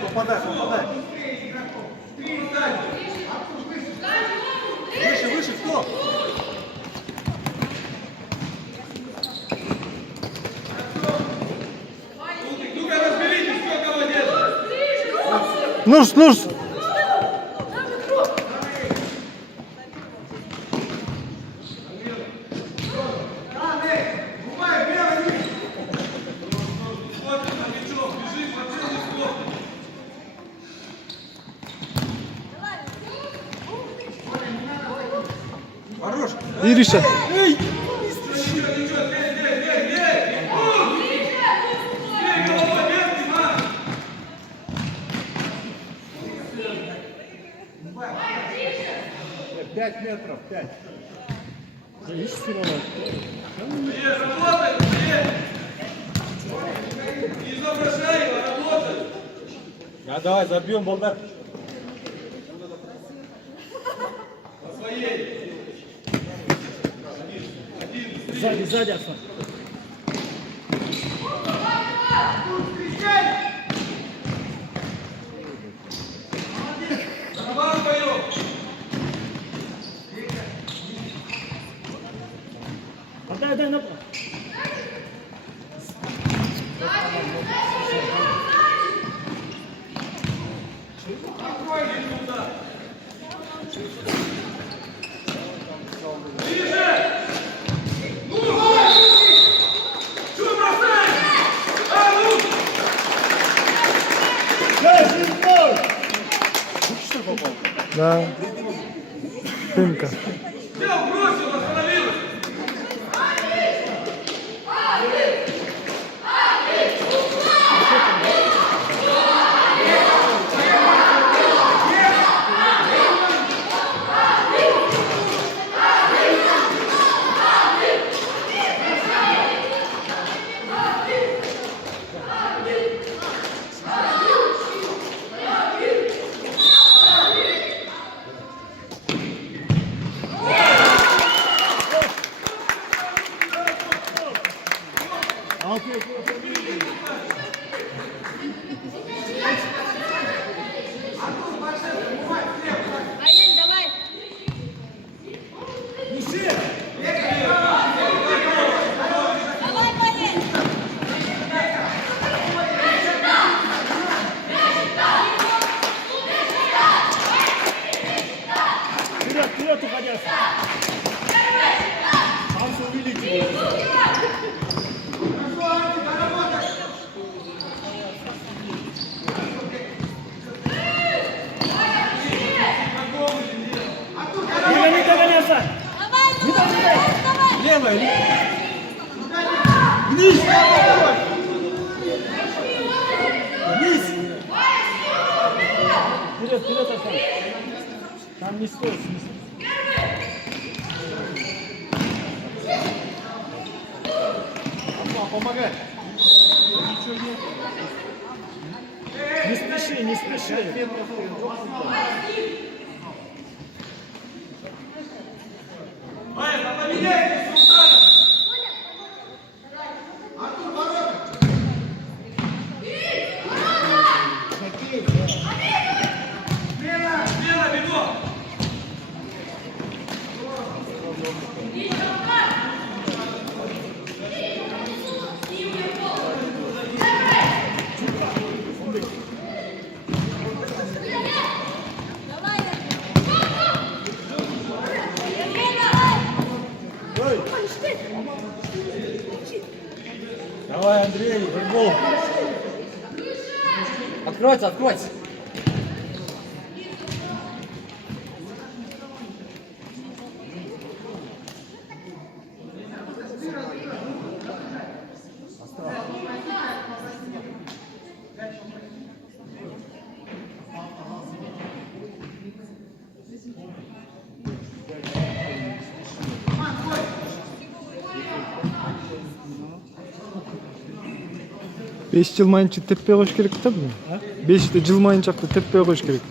Попадай, попадай. Выше, выше, кто? Нурс, Нурс. Хорош. Ириша. Пять метров, 5. Я давай забьем, Болдар. Сзади, сзади, Арслан. Отдай, отдай, на пол. Да. Тымка. Воен, давай. Давай, Воен. Вперед, вперед, уходи, Арслан. Шанс увеличивается. Не догони, Арслан. Давай, давай. Левая. Вниз. Вниз. Вперед, вперед, Арслан. Там не стоит, не стоит. Помогай. Не спеши, не спеши. Давай. Давай, Андрей, футбол. Откройте, откройте. Беш жылмайынча теппей коюш керек да бул. Беште жылмайынчакты теппей коюш керек.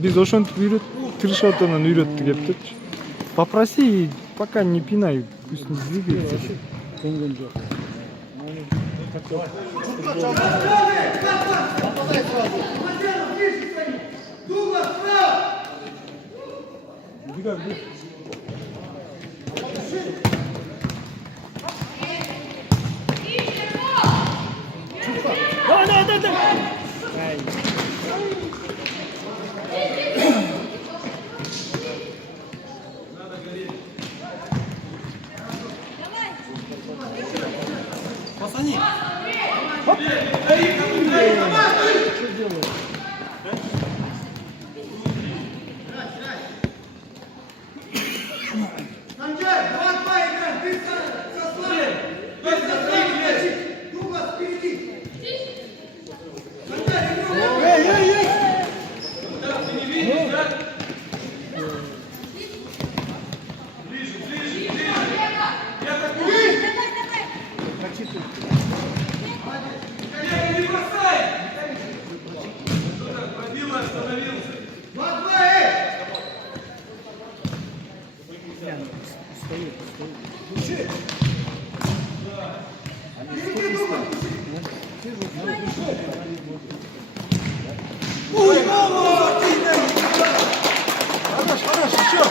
Биз ошентип тырышып атып анан үйрөттүк эптечи. Попроси, пока не пинай, пусть не двигается. Көңген жоқ. Пацани. Хорош, еще.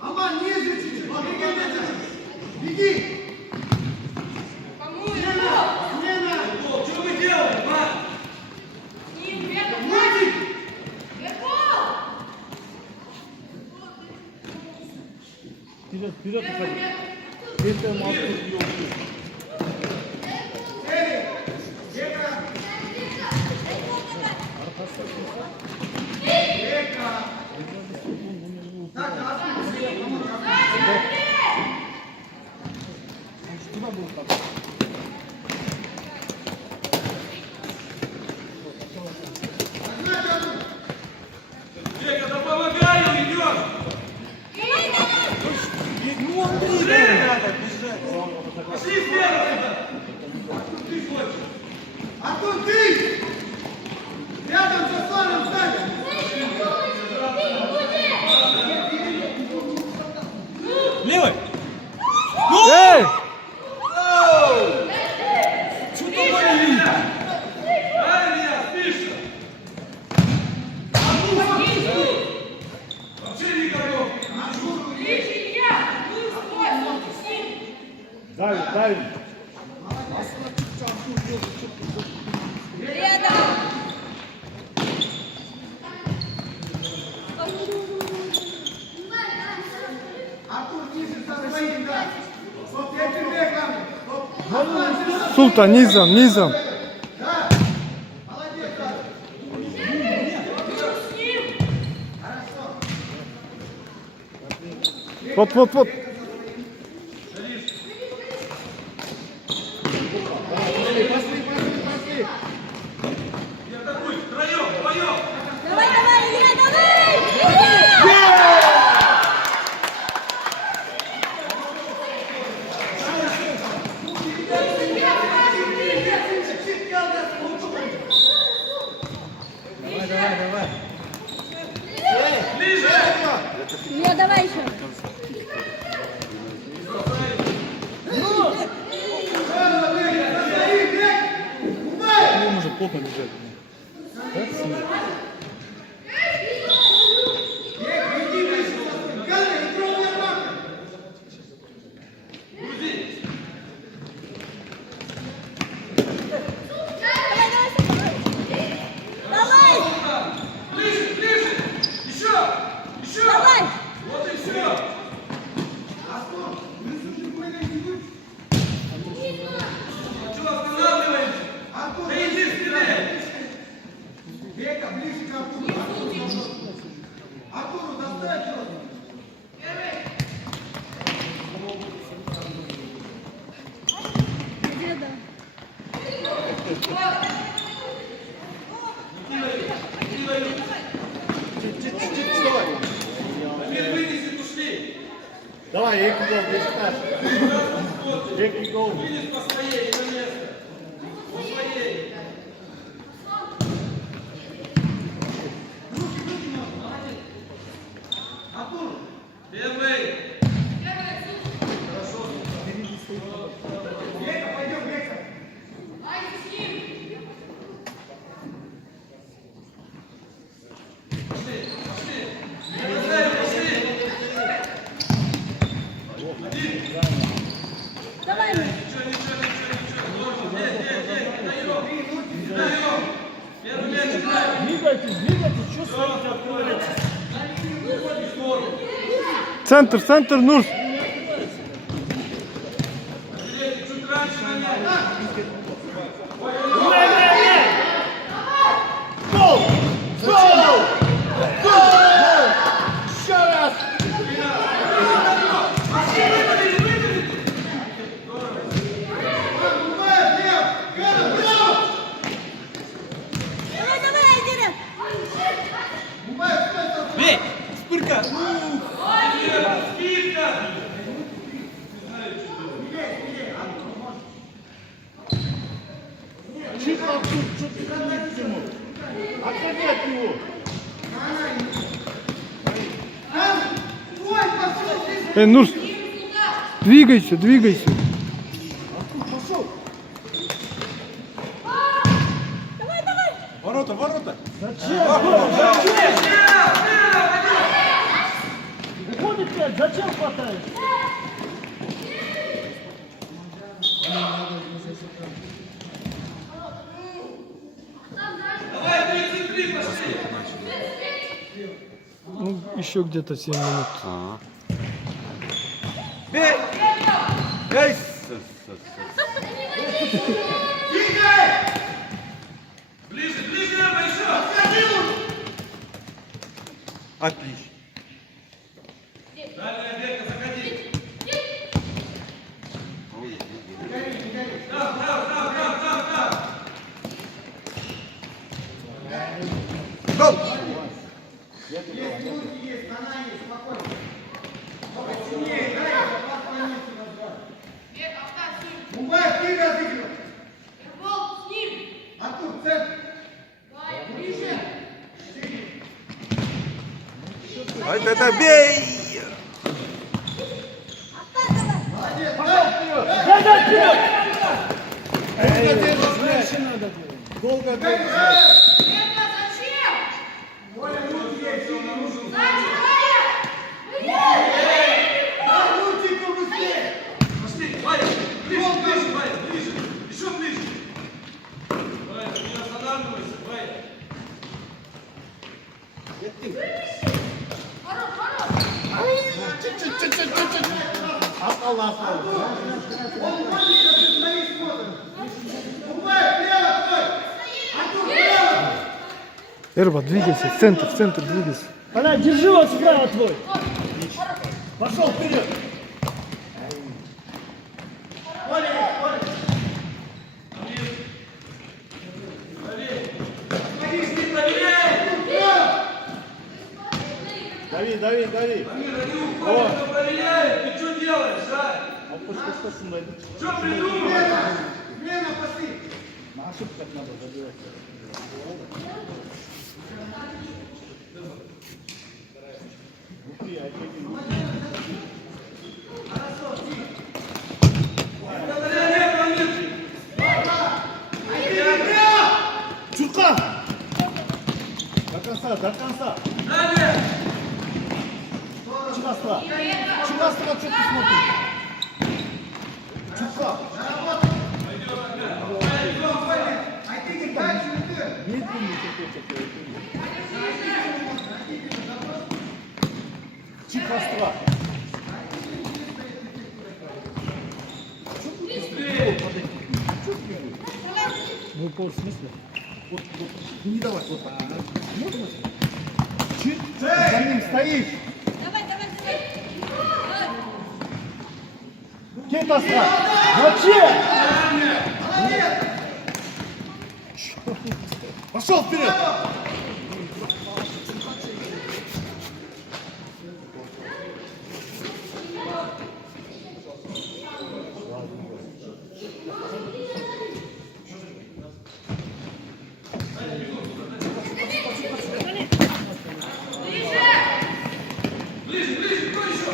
Аман, ниже чуть-чуть. Беги. Смена. Что вы делаете, Мат? Мальчик. Вперед, вперед уходи. Это Артур. Века, да помогай, идет! Ну, Андрей, Пошли вперед! Ты хочешь? Антон, ты. Рядом со Славом встань. Левый! Эй! Что творили? Дай меня, спишь! Вообще никого! Давид, Давид. рядом. Артур, ниже со своим, да. Вот я тебе говорю. Султан, низом, низом. Да. Молодец, да. Вот. Я такой, втроем, вдвоем! Давай, Илья, давай! Илья! Давай! Илья, давай еще. плотно бежать. Да, сильно. Давай! Ближе, ближе! Еще! Еще! Давай! Вот и все! Чего останавливаемся? Да иди в стене! Века, ближе к Артуру. Артуру, достать его. Деда. Чуть-чуть вставай. Теперь вынеси, ушли! Давай, Эки гол, ты скажешь. Эки гол. Вынес по своей на место! По своей! Артур, Первый! Века, пойдем, Века. Давай! Ничего, ничего, ничего! Здесь, даем! Первый мяч играем! Двигайтесь, двигайтесь, что стоите, открываете? Центр, центр, Нурс. Чуть раньше на мяч! Гол! Гол! Гол! Еще раз! Бумаев, Лев, Гена, браво! Давай, давай, Деда! Бумаев, стой, Бей! Спырка! Скидка! Чуть Артур, что ты ходишь к нему? Отходи от него! Ой, пошел, Нурс, двигайся, двигайся. Пошел! Давай, давай! Ворота, ворота! Уходит пять, зачем хватаешь? Давай, 33 пошли! Ну, еще где-то 7 минут. Бей! Бей! Ближе, ближе, еще! Отлично. Дальняя века, заходи! Там! Гол! есть, она есть, спокойно. Только сильнее, дай, вас по месте назвать. Бумаев, ты разыгрывай. Артур, центр. Ай, да бей! Молодец, Да, вперед! Дальше надо делать. Долго бегать. Оля, руки есть, сильно нужен. Лучику быстрее. Пошли, Ваня! Ближе, ближе, Ваня, ближе! Еще ближе! Ваня, не останавливайся, Ваня! Чуть-чуть. Осталось. Он молится, ты стоишь, смотришь. Бумаев, лево, стой. Артур, лево. Эрва, двигайся, в центр, двигайся. Аля, держи вот справа твой. Пошел вперед. Оля, Оля. Смотри, с ним проверяй! Дави. Амир, они уходят, но проверяют! Ты что делаешь, а? Что придумал? Смена, пошли. На ошибках надо забивать. до конца. Далее. Чуть остро. Чуть остро, что ты смотришь? Чуть слабо. Медленнее какой-то. Чуть остро. Ну, в полсмысла. Вот, не давай, вот так. Можно? Чуть за ним стоишь. Давай, давай, давай. Кем остро? Зачем? Пошел вперед! Ближе, ближе, кто еще?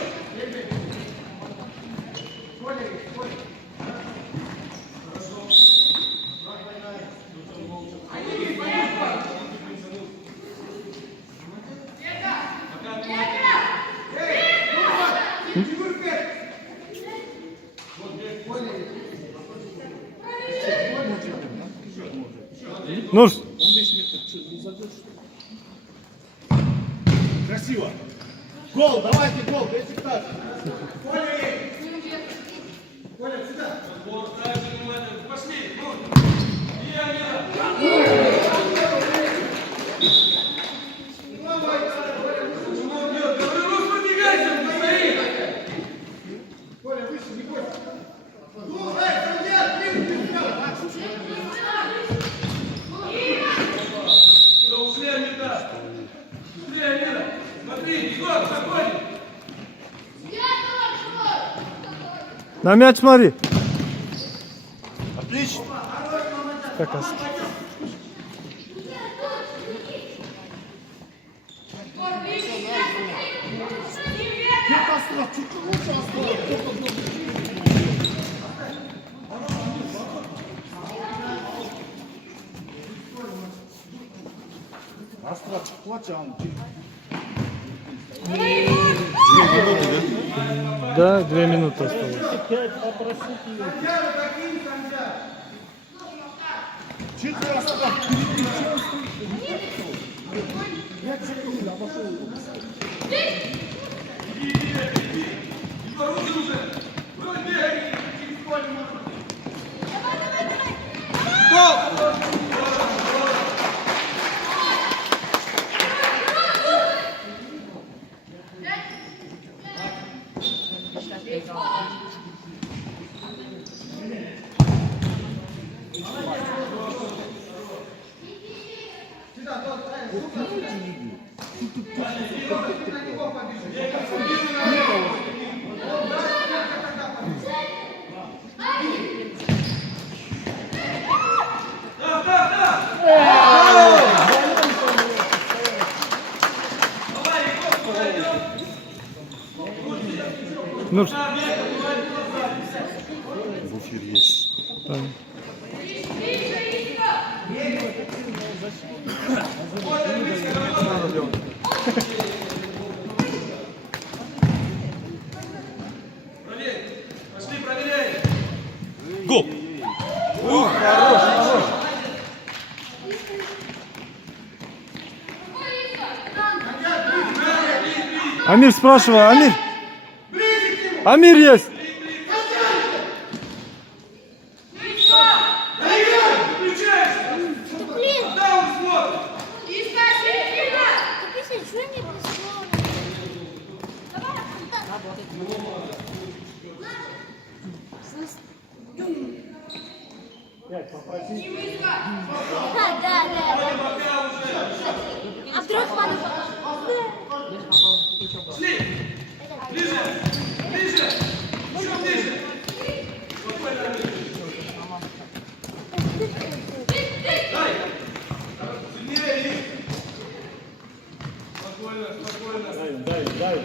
Нурс. Красиво. Гол, давайте гол, 10 так. Вот, дальше внимание. Пошли, ну. И Амира. Говорю, ну пробегайте, не стоит. Все, ушли, Амира. Ушли, Амира. Смотри, Егор, заходи. На мяч смотри. Отлично. Как раз. Чуть остро, чуть лучше остро. Остро, чуть плачь, а он чуть. Да, 2 минуты осталось. Чуть остро. Егор, руки уже. Вроде бегай. Нурс. Буфер есть. Там. Проверь. Пошли, проверяй. Гол! Амир спрашивал, Амир. Амир есть. Включайся. Блин, Да, он смотрит. ты пишешь, что не пришло? Давай, да. А вдруг надо... Шли. Ближе. Ближе. Еще ближе. Дай. Сильнее их. Спокойно, спокойно. Дай.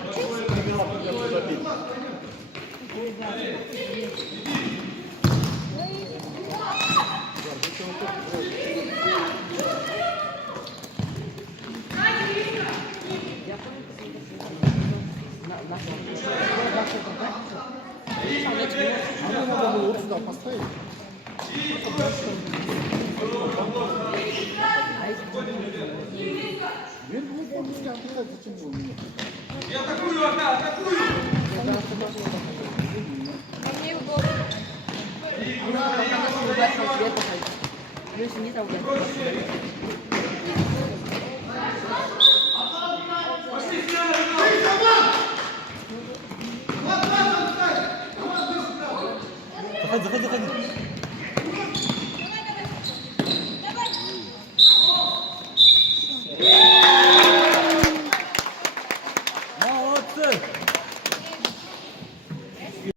Забить. поставить. Він був повністю атакувати, зачем був мені? Я атакую, атакую! Мне удобно. Если не там, Пошли, сняли, Заходи, заходи, заходи.